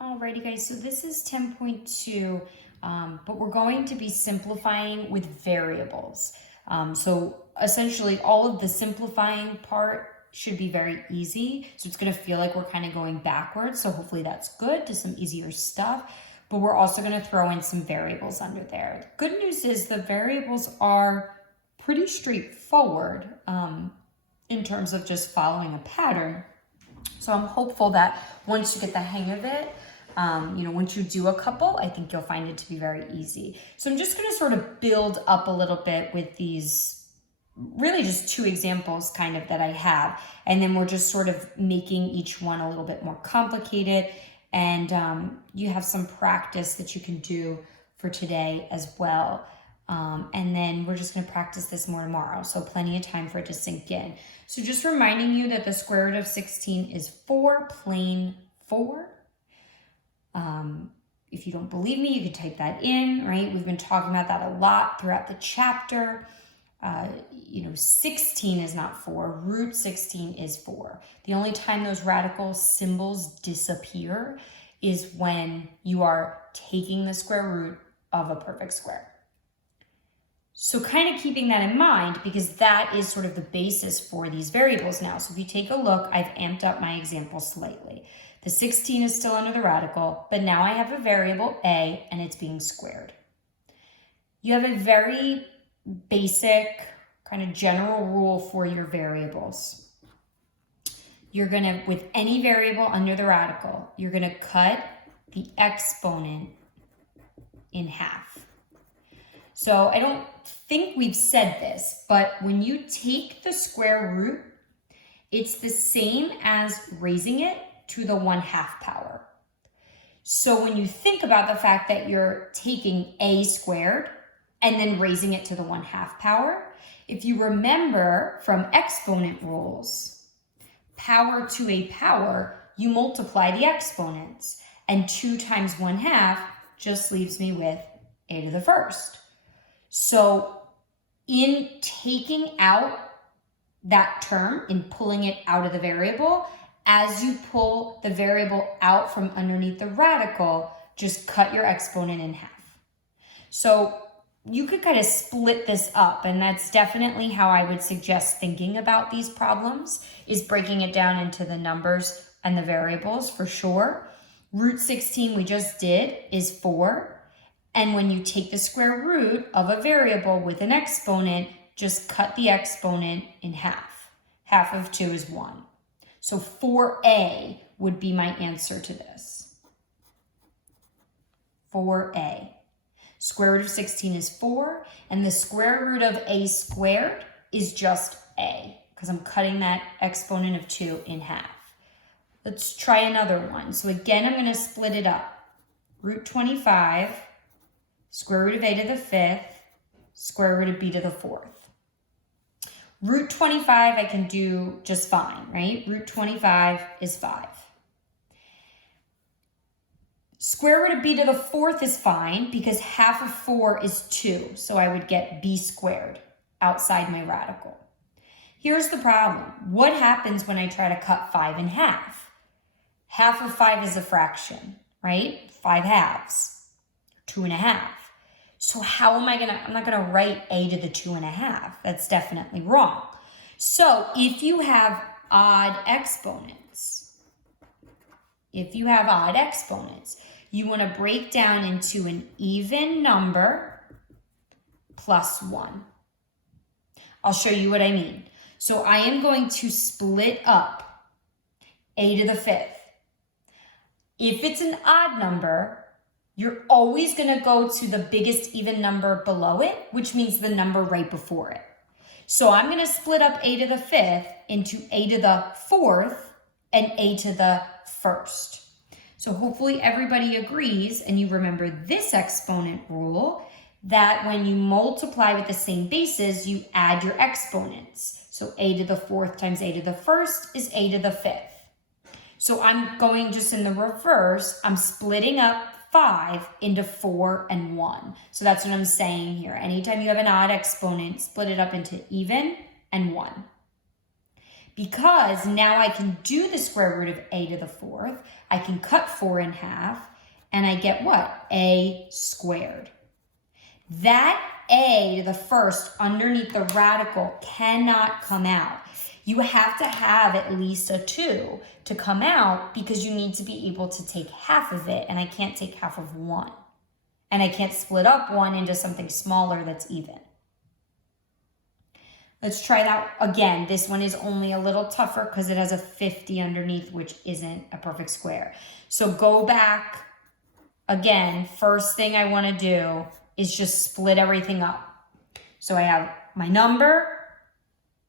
Alrighty guys, so this is 10.2, but we're going to be simplifying with variables. So essentially all of the simplifying part should be very easy. So it's gonna feel like we're kind of going backwards. So hopefully that's good to some easier stuff, but we're also gonna throw in some variables under there. The good news is the variables are pretty straightforward in terms of just following a pattern. So I'm hopeful that once you get the hang of it, once you do a couple, I think you'll find it to be very easy. So I'm just going to sort of build up a little bit with these, really just two examples kind of that I have. And then we're just sort of making each one a little bit more complicated. And you have some practice that you can do for today as well. And then we're just going to practice this more tomorrow. So plenty of time for it to sink in. So just reminding you that the square root of 16 is 4, plain 4. If you don't believe me, you can type that in, right? We've been talking about that a lot throughout the chapter. 16 is not 4. Root 16 is 4. The only time those radical symbols disappear is when you are taking the square root of a perfect square. So kind of keeping that in mind, because that is sort of the basis for these variables now. So if you take a look, I've amped up my example slightly. The 16 is still under the radical, but now I have a variable a and it's being squared. You have a very basic kind of general rule for your variables. You're gonna, with any variable under the radical, you're gonna cut the exponent in half. So I don't think we've said this, but when you take the square root, it's the same as raising it to the 1/2 power. So when you think about the fact that you're taking a squared and then raising it to the 1/2 power, if you remember from exponent rules, power to a power, you multiply the exponents, and 2 times 1/2 just leaves me with a to the first. So in taking out that term, in pulling it out of the variable, as you pull the variable out from underneath the radical, just cut your exponent in half. So you could kind of split this up, and that's definitely how I would suggest thinking about these problems, is breaking it down into the numbers and the variables for sure. Root 16 we just did is 4. And when you take the square root of a variable with an exponent, just cut the exponent in half. Half of 2 is 1. So 4a would be my answer to this. 4a. Square root of 16 is 4, and the square root of a squared is just a, because I'm cutting that exponent of 2 in half. Let's try another one. So again, I'm going to split it up. Root 25, square root of a to the 5th, square root of b to the 4th. Root 25 I can do just fine, right? Root 25 is 5. Square root of b to the 4th is fine because half of 4 is 2. So I would get b squared outside my radical. Here's the problem. What happens when I try to cut 5 in half? Half of 5 is a fraction, right? 5 halves, 2.5. So how am I I'm not gonna write a to the 2.5. That's definitely wrong. So if you have odd exponents, you wanna break down into an even number plus 1. I'll show you what I mean. So I am going to split up a to the 5th. If it's an odd number, you're always going to go to the biggest even number below it, which means the number right before it. So I'm going to split up a to the 5th into a to the 4th and a to the 1st. So hopefully everybody agrees, and you remember this exponent rule, that when you multiply with the same bases, you add your exponents. So a to the 4th times a to the 1st is a to the 5th. So I'm going just in the reverse. I'm splitting up 5 into 4 and 1. So that's what I'm saying here. Anytime you have an odd exponent, split it up into even and 1. because now I can do the square root of a to the 4th. I can cut 4 in half, and I get what? A squared. That a to the 1st underneath the radical cannot come out. You have to have at least a 2 to come out because you need to be able to take half of it, and I can't take half of 1. And I can't split up 1 into something smaller that's even. Let's try that again. This one is only a little tougher because it has a 50 underneath, which isn't a perfect square. So go back again. First thing I want to do is just split everything up. So I have my number,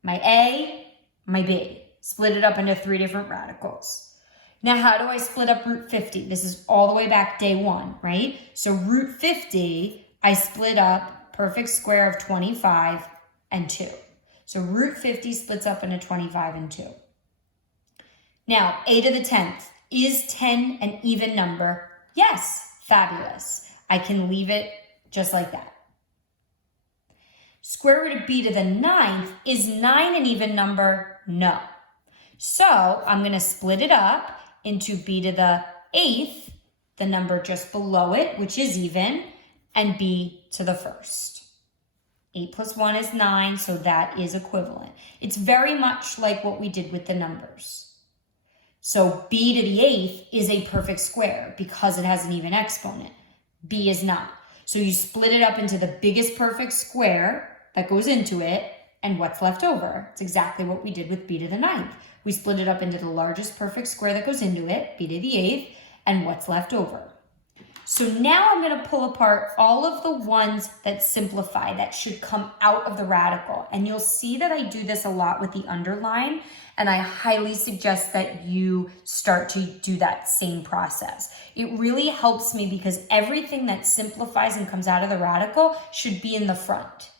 my A, my B. Split it up into 3 different radicals. Now, how do I split up root 50? This is all the way back day 1, right? So root 50, I split up perfect square of 25 and 2. So root 50 splits up into 25 and 2. Now, a to the 10th. Is 10 an even number? Yes. Fabulous. I can leave it just like that. Square root of b to the 9th. Is 9 an even number? No. So I'm going to split it up into b to the 8th, the number just below it, which is even, and b to the 1st. 8 plus 1 is 9, so that is equivalent. It's very much like what we did with the numbers. So b to the 8th is a perfect square because it has an even exponent. B is not. So you split it up into the biggest perfect square that goes into it, and what's left over? It's exactly what we did with b to the 9th. We split it up into the largest perfect square that goes into it, b to the 8th, and what's left over. So now I'm going to pull apart all of the ones that simplify, that should come out of the radical. And you'll see that I do this a lot with the underline, and I highly suggest that you start to do that same process. It really helps me because everything that simplifies and comes out of the radical should be in the front.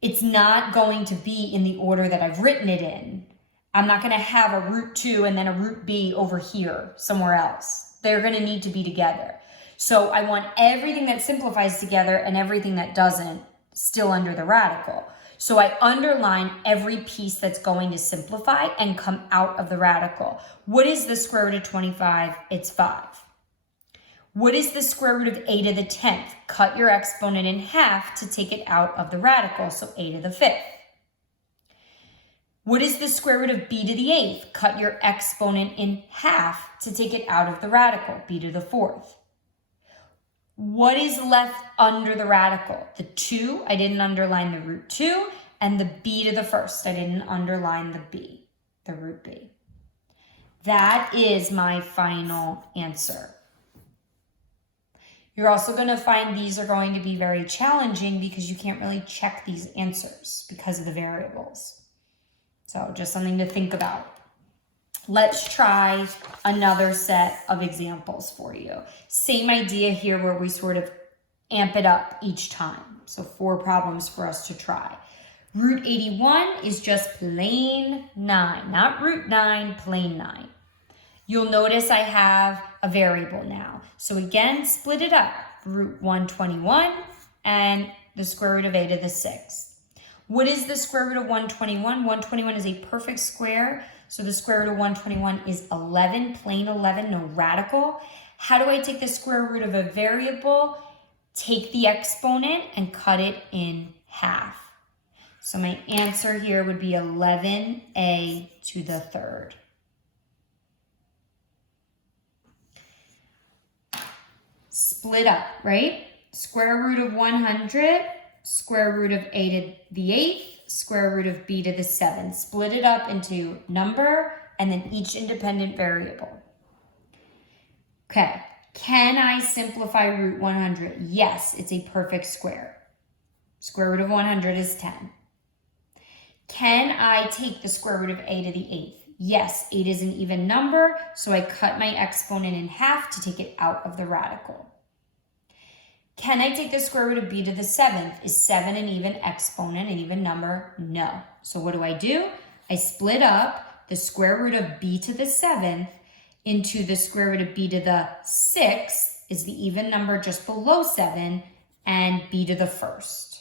It's not going to be in the order that I've written it in. I'm not going to have a root 2 and then a root b over here somewhere else. They're going to need to be together. So I want everything that simplifies together and everything that doesn't still under the radical. So I underline every piece that's going to simplify and come out of the radical. What is the square root of 25? It's 5. What is the square root of a to the 10th? Cut your exponent in half to take it out of the radical, so a to the 5th. What is the square root of b to the 8th? Cut your exponent in half to take it out of the radical, b to the 4th. What is left under the radical? The 2, I didn't underline the root 2, and the b to the 1st, I didn't underline the b, the root b. That is my final answer. You're also going to find these are going to be very challenging because you can't really check these answers because of the variables. So just something to think about. Let's try another set of examples for you. Same idea here where we sort of amp it up each time. So 4 problems for us to try. Root 81 is just plain 9, not root 9, plain 9. You'll notice I have a variable now. So again, split it up. Root 121 and the square root of a to the 6th. What is the square root of 121? 121 is a perfect square. So the square root of 121 is 11, plain 11, no radical. How do I take the square root of a variable? Take the exponent and cut it in half. So my answer here would be 11a to the 3rd. Split up, right? Square root of 100, square root of a to the 8th, square root of b to the 7th. Split it up into number and then each independent variable. Okay, can I simplify root 100? Yes, it's a perfect square. Square root of 100 is 10. Can I take the square root of a to the 8th? Yes, 8 is an even number, so I cut my exponent in half to take it out of the radical. Can I take the square root of b to the 7th? Is 7 an even exponent, an even number? No. So what do? I split up the square root of b to the 7th into the square root of b to the 6th is the even number just below 7, and b to the 1st.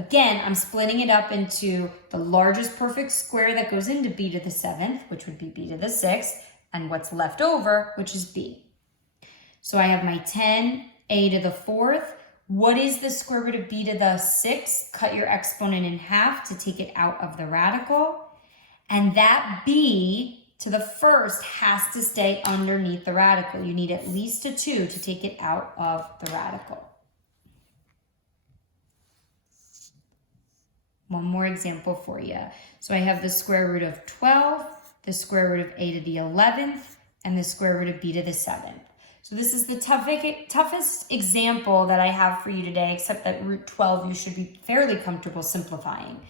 Again, I'm splitting it up into the largest perfect square that goes into b to the 7th, which would be b to the 6th, and what's left over, which is b. So I have my 10, a to the 4th. What is the square root of b to the 6th? Cut your exponent in half to take it out of the radical. And that b to the 1st has to stay underneath the radical. You need at least a 2 to take it out of the radical. One more example for you. So I have the square root of 12, the square root of a to the 11th, and the square root of b to the 7th. So this is the toughest example that I have for you today, except that root 12 you should be fairly comfortable simplifying.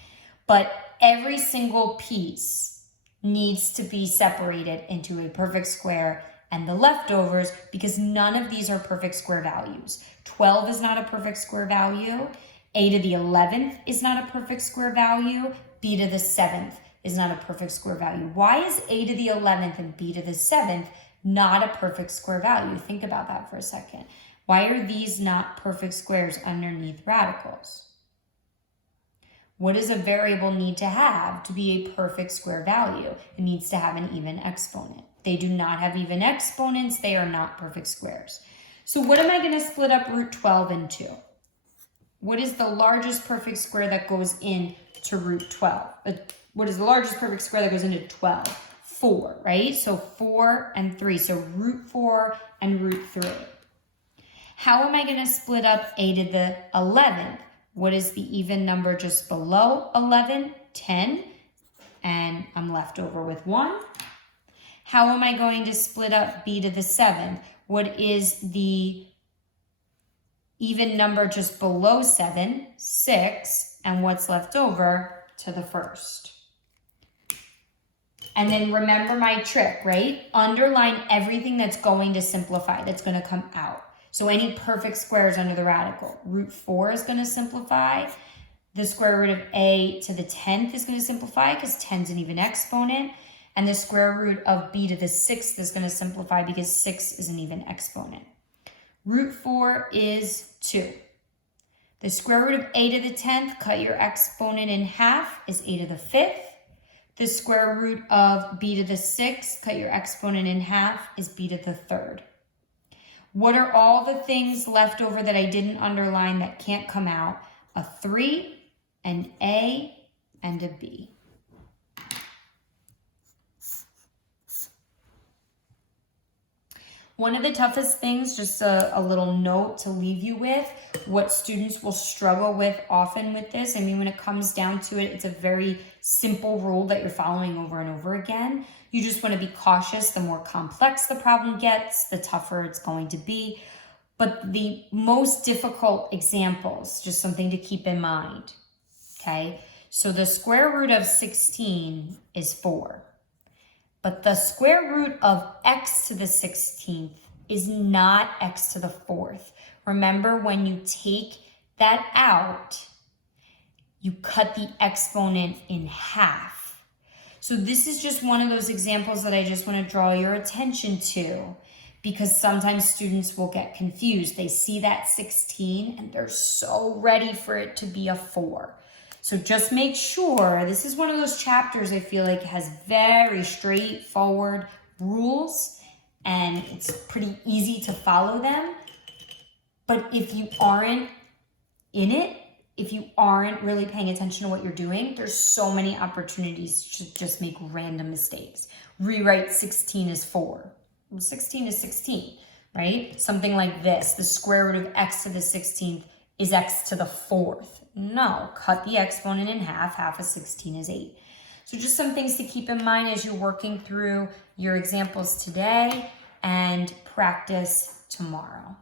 But every single piece needs to be separated into a perfect square and the leftovers, because none of these are perfect square values. 12 is not a perfect square value. A to the 11th is not a perfect square value. B to the 7th is not a perfect square value. Why is A to the 11th and B to the 7th not a perfect square value? Think about that for a second. Why are these not perfect squares underneath radicals? What does a variable need to have to be a perfect square value? It needs to have an even exponent. They do not have even exponents. They are not perfect squares. So what am I going to split up root 12 into? What is the largest perfect square that goes into root 12? What is the largest perfect square that goes into 12? 4, right? So 4 and 3. So root 4 and root 3. How am I going to split up a to the 11th? What is the even number just below 11? 10. And I'm left over with 1. How am I going to split up b to the 7th? What is the even number just below 7? 6. And what's left over to the 1st? And then remember my trick, right? Underline everything that's going to simplify, that's going to come out. So any perfect squares under the radical. Root 4 is going to simplify. The square root of a to the 10th is going to simplify because 10 is an even exponent. And the square root of b to the 6th is going to simplify because 6 is an even exponent. Root 4 is 2. The square root of a to the 10th, cut your exponent in half, is a to the 5th. The square root of b to the 6th, cut your exponent in half, is b to the 3rd. What are all the things left over that I didn't underline that can't come out? A 3, an a, and a b. One of the toughest things, just a little note to leave you with, what students will struggle with often with this, I mean, when it comes down to it, it's a very simple rule that you're following over and over again. You just want to be cautious. The more complex the problem gets, the tougher it's going to be. But the most difficult examples, just something to keep in mind, okay? So the square root of 16 is 4. But the square root of x to the 16th is not x to the 4th. Remember, when you take that out, you cut the exponent in half. So this is just one of those examples that I just want to draw your attention to, because sometimes students will get confused. They see that 16 and they're so ready for it to be a 4. So just make sure, this is one of those chapters I feel like has very straightforward rules and it's pretty easy to follow them. But if you aren't in it, if you aren't really paying attention to what you're doing, there's so many opportunities to just make random mistakes. Rewrite 16 as 4. Well, 16 is 16, right? Something like this, the square root of x to the 16th is x to the 4th. No, cut the exponent in half. Half of 16 is 8. So just some things to keep in mind as you're working through your examples today and practice tomorrow.